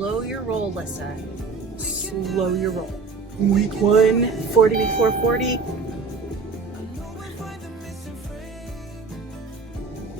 Slow your roll, Lyssah. Slow your roll. Week 1, 40 before 40.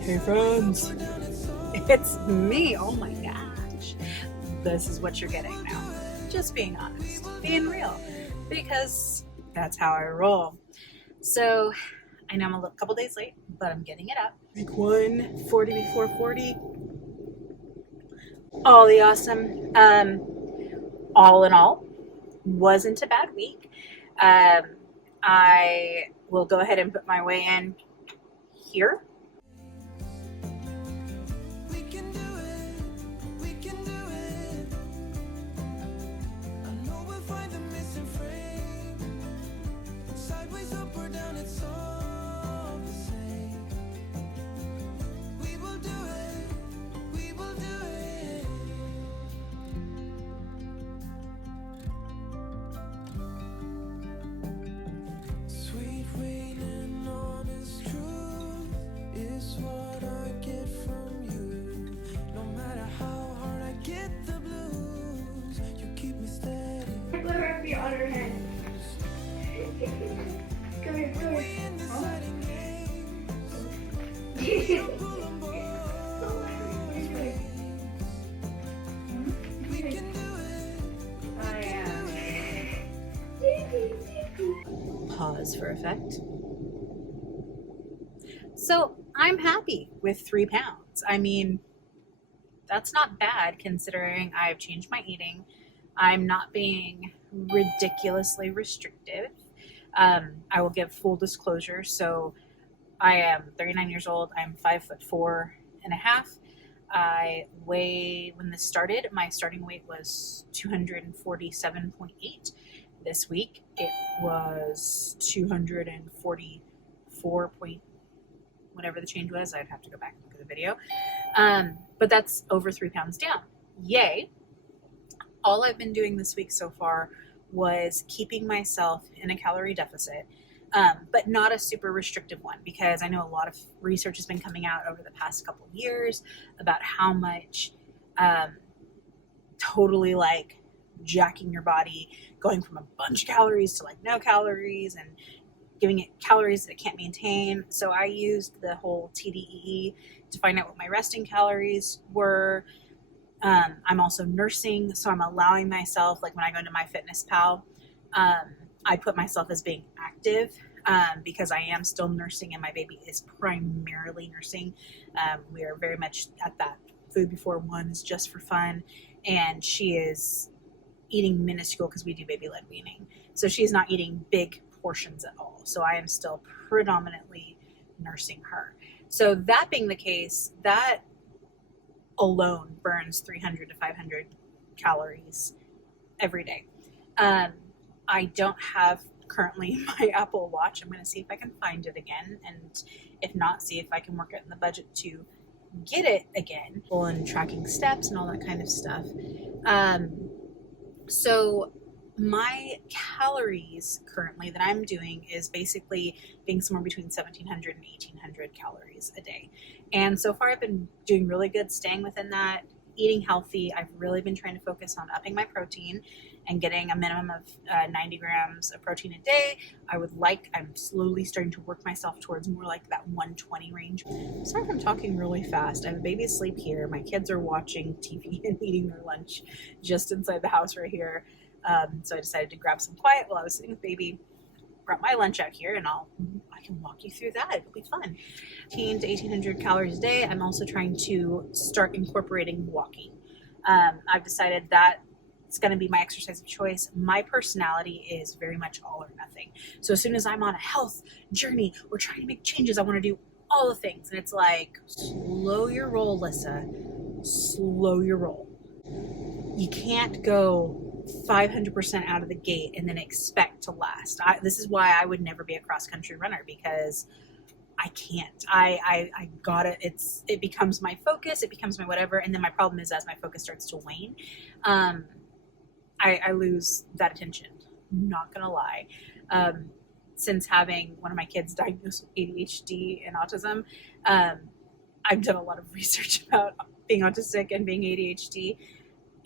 Hey friends, it's me. Oh my gosh. This is what you're getting now. Just being honest, being real, because that's how I roll. So I know I'm a couple days late, but I'm getting it up. Week 1, 40 before 40. All the awesome. All in all, wasn't a bad week. I will go ahead and put my weigh in here. On her head. Come here, come here. Pause for effect. So I'm happy with 3 pounds. I mean, that's not bad considering I've changed my eating. I'm not being ridiculously restrictive. I will give full disclosure. So I am 39 years old. I'm 5'4.5". I weigh, when this started, my starting weight was 247.8. This week it was 244 point whatever the change was. I'd have to go back and look at the video. But that's over 3 pounds down. Yay. All I've been doing this week so far was keeping myself in a calorie deficit, but not a super restrictive one, because I know a lot of research has been coming out over the past couple of years about how much totally like jacking your body, going from a bunch of calories to like no calories and giving it calories that it can't maintain. So I used the whole TDEE to find out what my resting calories were. I'm also nursing, so I'm allowing myself, like when I go into MyFitnessPal, I put myself as being active because I am still nursing and my baby is primarily nursing. We are very much at that food before 1 is just for fun, and she is eating minuscule because we do baby-led weaning. So she is not eating big portions at all. So I am still predominantly nursing her. So that being the case, that alone burns 300 to 500 calories every day. I don't have currently my Apple Watch. I'm going to see if I can find it again, and if not, see if I can work it in the budget to get it again. And tracking steps and all that kind of stuff. So my calories currently that I'm doing is basically being somewhere between 1,700 and 1,800 calories a day. And so far I've been doing really good staying within that, eating healthy. I've really been trying to focus on upping my protein and getting a minimum of 90 grams of protein a day. I'm slowly starting to work myself towards more like that 120 range. Sorry if I'm talking really fast. I have a baby asleep here. My kids are watching TV and eating their lunch just inside the house right here. So I decided to grab some quiet while I was sitting with baby, brought my lunch out here, and I can walk you through that. It'll be fun. 1,800 to 1,800 calories a day. I'm also trying to start incorporating walking. I've decided that it's going to be my exercise of choice. My personality is very much all or nothing. So as soon as I'm on a health journey or trying to make changes, I want to do all the things. And it's like, slow your roll, Lyssah. Slow your roll. You can't go 500% out of the gate and then expect to last. This is why I would never be a cross-country runner, because I can't. I got it. It becomes my focus. It becomes my whatever. And then my problem is, as my focus starts to wane, I lose that attention. Not gonna lie. Since having one of my kids diagnosed with ADHD and autism, I've done a lot of research about being autistic and being ADHD.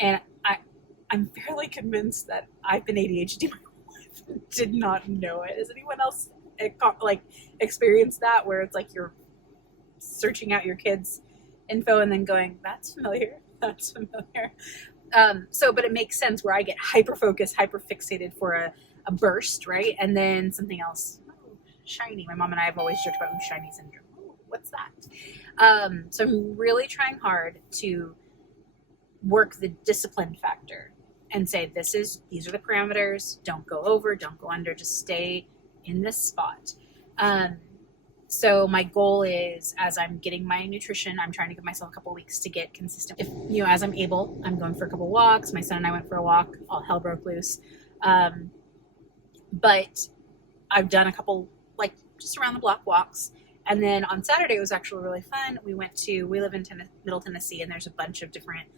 And I'm fairly convinced that I've been ADHD my whole life and did not know it. Has anyone else like experienced that, where it's like you're searching out your kids' info and then going, that's familiar, that's familiar. But it makes sense where I get hyper focused, hyper fixated for a burst, right? And then something else, shiny. My mom and I have always joked about shiny syndrome. Oh, what's that? So I'm really trying hard to work the discipline factor and say, these are the parameters. Don't go over, don't go under, just stay in this spot. So my goal is, as I'm getting my nutrition, I'm trying to give myself a couple weeks to get consistent. If, as I'm able, I'm going for a couple walks. My son and I went for a walk. All hell broke loose. But I've done a couple, like, just around the block walks. And then on Saturday, it was actually really fun. We live in Middle Tennessee, and there's a bunch of different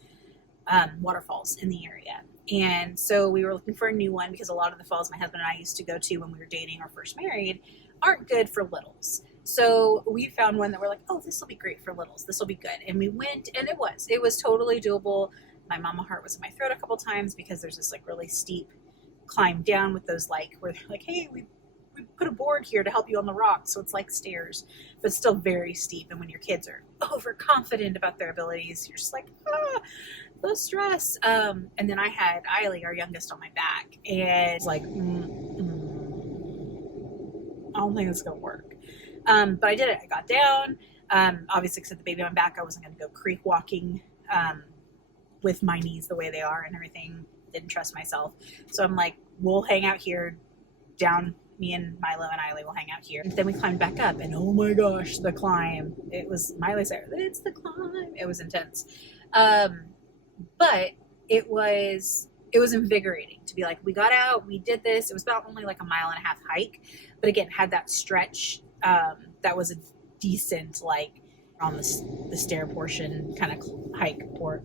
waterfalls in the area. And so we were looking for a new one because a lot of the falls my husband and I used to go to when we were dating or first married aren't good for littles. So we found one that we're like, oh, this will be great for littles. This will be good. And we went, and it was totally doable. My mama heart was in my throat a couple times because there's this like really steep climb down with those like, where they're like, hey, we put a board here to help you on the rocks. So it's like stairs, but still very steep. And when your kids are overconfident about their abilities, you're just like, the stress. And then I had Eiley, our youngest, on my back, and it's like, I don't think it's going to work. But I did it. I got down. Obviously, because of the baby on my back, I wasn't going to go creek walking with my knees the way they are and everything. Didn't trust myself. So I'm like, we'll hang out here down. Me and Milo and Eiley will hang out here. And then we climbed back up, and oh my gosh, the climb. It was, Miley said, it's the climb. It was intense. But it was invigorating to be like, we got out, we did this. It was about only like a 1.5 mile hike. But again, had that stretch that was a decent, like, on the stair portion kind of hike part.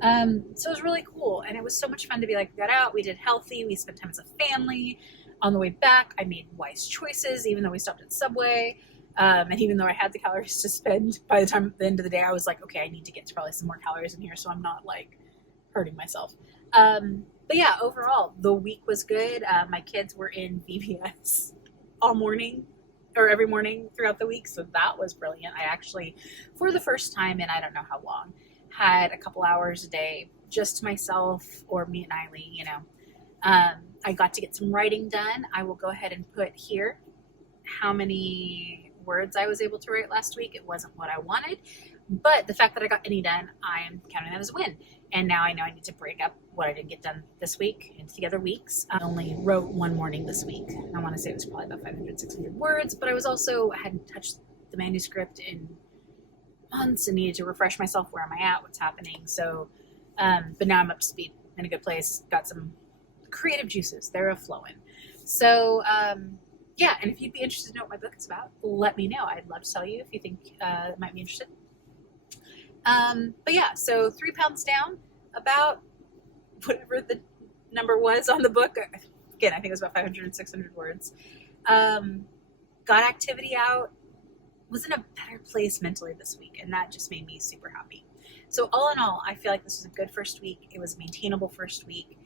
So it was really cool. And it was so much fun to be like, we got out, we did healthy, we spent time as a family. On the way back, I made wise choices, even though we stopped at Subway. And even though I had the calories to spend, by the time at the end of the day, I was like, okay, I need to get to probably some more calories in here so I'm not like hurting myself. But yeah, overall, the week was good. My kids were in VBS all morning, or every morning throughout the week. So that was brilliant. I actually, for the first time in I don't know how long, had a couple hours a day just to myself, or me and Eiley, I got to get some writing done. I will go ahead and put here how many words I was able to write last week. It wasn't what I wanted, but the fact that I got any done, I'm counting that as a win. And now I know I need to break up what I didn't get done this week into the other weeks. I only wrote one morning this week. I want to say it was probably about 500, 600 words, but I hadn't touched the manuscript in months and needed to refresh myself. Where am I at? What's happening? So, but now I'm up to speed, in a good place. Got some creative juices. They're flowing. So, yeah, and if you'd be interested to know what my book is about, let me know. I'd love to tell you if you think it might be interested. But yeah, so 3 pounds down, about whatever the number was on the book. Again, I think it was about 500, 600 words. Got activity out, was in a better place mentally this week, and that just made me super happy. So all in all, I feel like this was a good first week. It was a maintainable first week.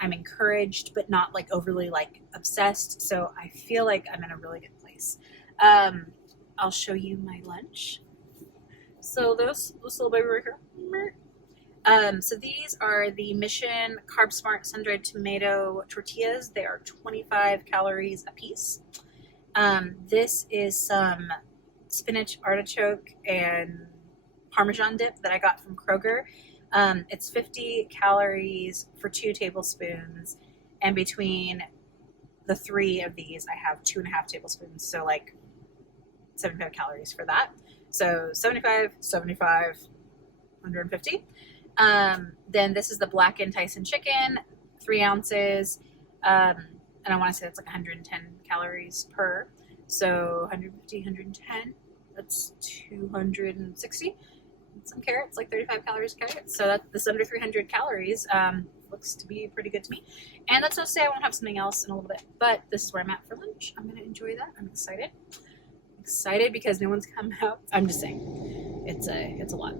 I'm encouraged, but not like overly like obsessed. So I feel like I'm in a really good place. I'll show you my lunch. So this little baby right here. So these are the Mission Carb Smart sun-dried tomato tortillas. They are 25 calories a piece. This is some spinach, artichoke, and Parmesan dip that I got from Kroger. It's 50 calories for 2 tablespoons, and between the 3 of these, I have 2.5 tablespoons, so like 75 calories for that. So 75, 150. Then this is the blackened Tyson chicken, 3 ounces, and I want to say that's like 110 calories per. So 150, 110, that's 260. Some carrots, like 35 calories a carrot. So that's under 300 calories. Looks to be pretty good to me. And that's not to say I won't have something else in a little bit, but this is where I'm at for lunch. I'm going to enjoy that. I'm excited. Excited because no one's come out. I'm just saying, it's a lot.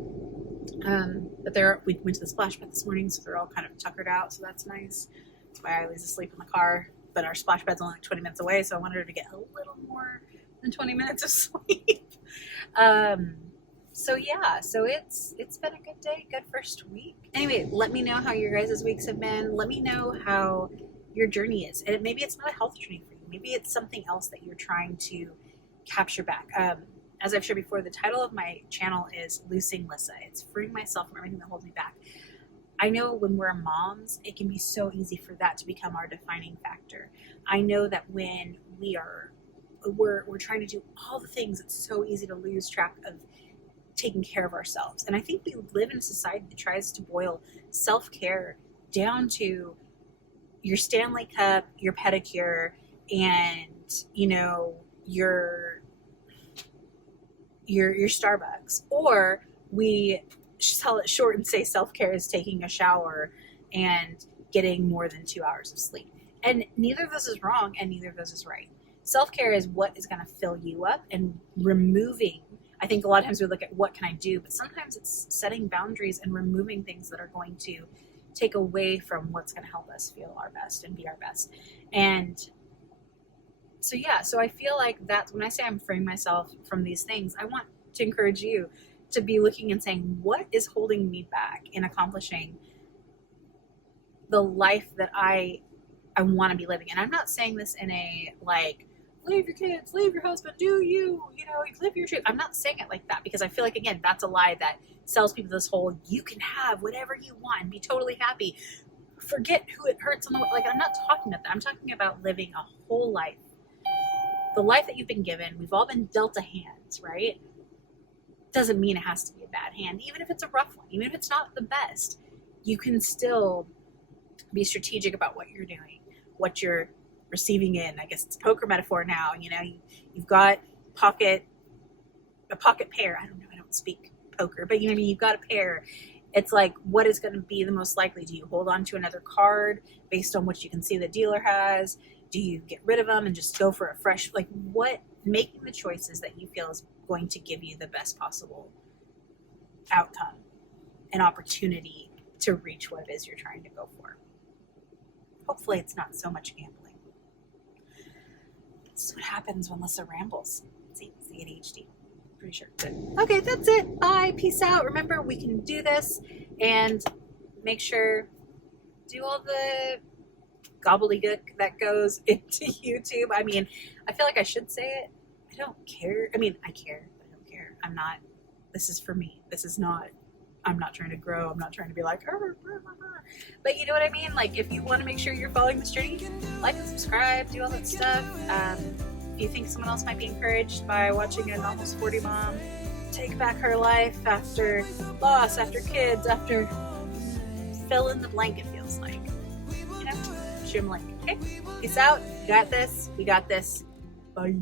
But we went to the splash pad this morning, so they're all kind of tuckered out, so that's nice. That's why Eileen's asleep in the car. But our splash pad's only like 20 minutes away, so I wanted her to get a little more than 20 minutes of sleep. So yeah, so it's been a good day, good first week. Anyway, let me know how your guys' weeks have been. Let me know how your journey is. And maybe it's not a health journey for you. Maybe it's something else that you're trying to capture back. As I've shared before, the title of my channel is Loosing Lyssah. It's freeing myself from everything that holds me back. I know when we're moms, it can be so easy for that to become our defining factor. I know that when we're trying to do all the things, it's so easy to lose track of taking care of ourselves. And I think we live in a society that tries to boil self-care down to your Stanley Cup, your pedicure, and your Starbucks. Or we sell it short and say self-care is taking a shower and getting more than 2 hours of sleep. And neither of those is wrong and neither of those is right. Self-care is what is going to fill you up, and removing, I think a lot of times we look at what can I do, but sometimes it's setting boundaries and removing things that are going to take away from what's going to help us feel our best and be our best. And so yeah, so I feel like that's when I say I'm freeing myself from these things, I want to encourage you to be looking and saying, what is holding me back in accomplishing the life that I want to be living? And I'm not saying this in a like, leave your kids, leave your husband, do you live your truth. I'm not saying it like that, because I feel like, again, that's a lie that sells people this whole, you can have whatever you want and be totally happy. Forget who it hurts on the way. Like, I'm not talking about that. I'm talking about living a whole life. The life that you've been given, we've all been dealt a hand, right? Doesn't mean it has to be a bad hand. Even if it's a rough one, even if it's not the best, you can still be strategic about what you're doing, what you're receiving in. I guess it's a poker metaphor now. You've got a pocket pair. I don't know. I don't speak poker, but you know what I mean? You've got a pair. It's like, what is going to be the most likely? Do you hold on to another card based on what you can see the dealer has? Do you get rid of them and just go for a fresh, making the choices that you feel is going to give you the best possible outcome and opportunity to reach what it is you're trying to go for. Hopefully it's not so much gambling. That's what happens when Lyssah rambles. See, it's the ADHD. Pretty sure. Good. Okay, that's it. Bye. Peace out. Remember, we can do this, and make sure do all the gobbledygook that goes into YouTube. I mean, I feel like I should say it. I don't care. I mean, I care, but I don't care. I'm not. This is for me. This is not. I'm not trying to grow. I'm not trying to be like, but you know what I mean? Like, if you want to make sure you're following this journey, like and subscribe, do all that stuff. If you think someone else might be encouraged by watching an almost 40 mom take back her life after loss, after kids, after fill in the blank, it feels like, shoot them a link. Okay, peace out. You got this. We got this. Bye.